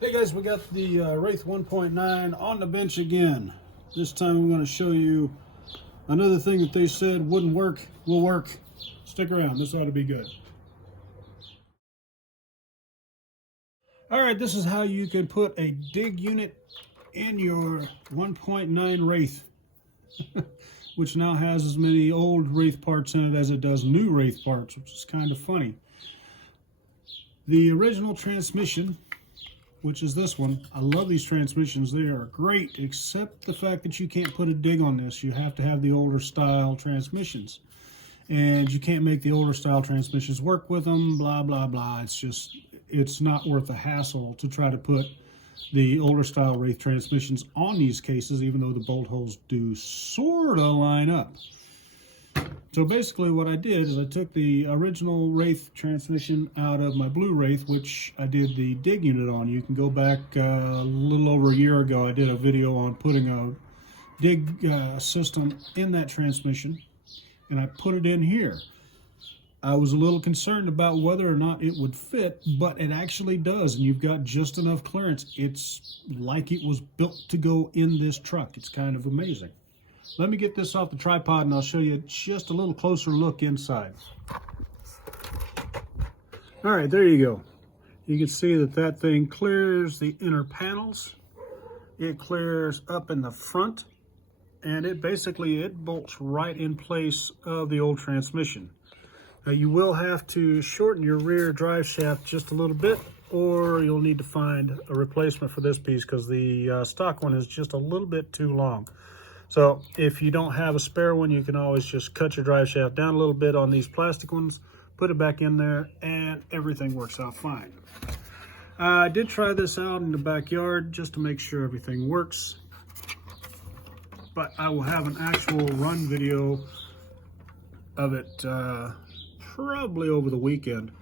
Hey guys, we got the Wraith 1.9 on the bench again. This time we're going to show you another thing that they said wouldn't work, will work. Stick around, this ought to be good. Alright, this is how you can put a dig unit in your 1.9 Wraith, which now has as many old Wraith parts in it as it does new Wraith parts, which is kind of funny. The original transmission, which is this one. I love these transmissions. They are great, except the fact that you can't put a dig on this. You have to have the older style transmissions. And you can't make the older style transmissions work with them, blah, blah, blah. It's not worth the hassle to try to put the older style Wraith transmissions on these cases, even though the bolt holes do sort of line up. So basically what I did is I took the original Wraith transmission out of my blue Wraith, which I did the dig unit on. You can go back a little over a year ago. I did a video on putting a dig system in that transmission, and I put it in here. I was a little concerned about whether or not it would fit, but it actually does, and you've got just enough clearance. It's like it was built to go in this truck. It's kind of amazing. Let me get this off the tripod and I'll show you just a little closer look inside. All right, there you go. You can see that that thing clears the inner panels. It clears up in the front, and it bolts right in place of the old transmission. Now you will have to shorten your rear drive shaft just a little bit, or you'll need to find a replacement for this piece because the stock one is just a little bit too long. So if you don't have a spare one, you can always just cut your drive shaft down a little bit on these plastic ones, put it back in there, and everything works out fine. I did try this out in the backyard just to make sure everything works, but I will have an actual run video of it probably over the weekend.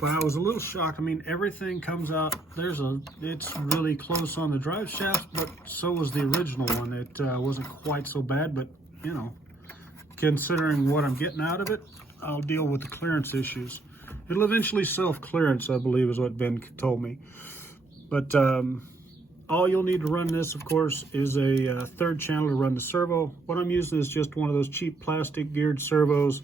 But I was a little shocked. I mean, everything comes out. It's really close on the drive shaft, but so was the original one. It wasn't quite so bad, but you know, considering what I'm getting out of it, I'll deal with the clearance issues. It'll eventually self-clearance, I believe, is what Ben told me. But all you'll need to run this, of course, is a third channel to run the servo. What I'm using is just one of those cheap plastic geared servos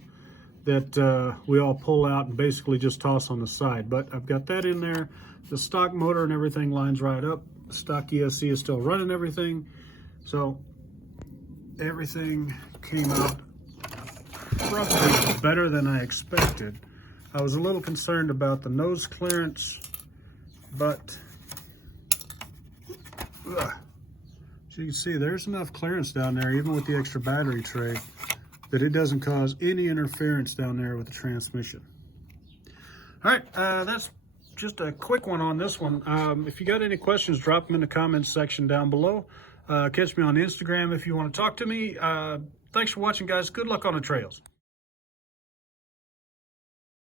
that we all pull out and basically just toss on the side. But I've got that in there. The stock motor and everything lines right up. The stock ESC is still running everything. So everything came out probably better than I expected. I was a little concerned about the nose clearance, but so you can see there's enough clearance down there, even with the extra battery tray, that it doesn't cause any interference down there with the transmission. All right, that's just a quick one on this one. If you got any questions, drop them in the comments section down below. Catch me on Instagram if you want to talk to me. Thanks for watching, guys. Good luck on the trails.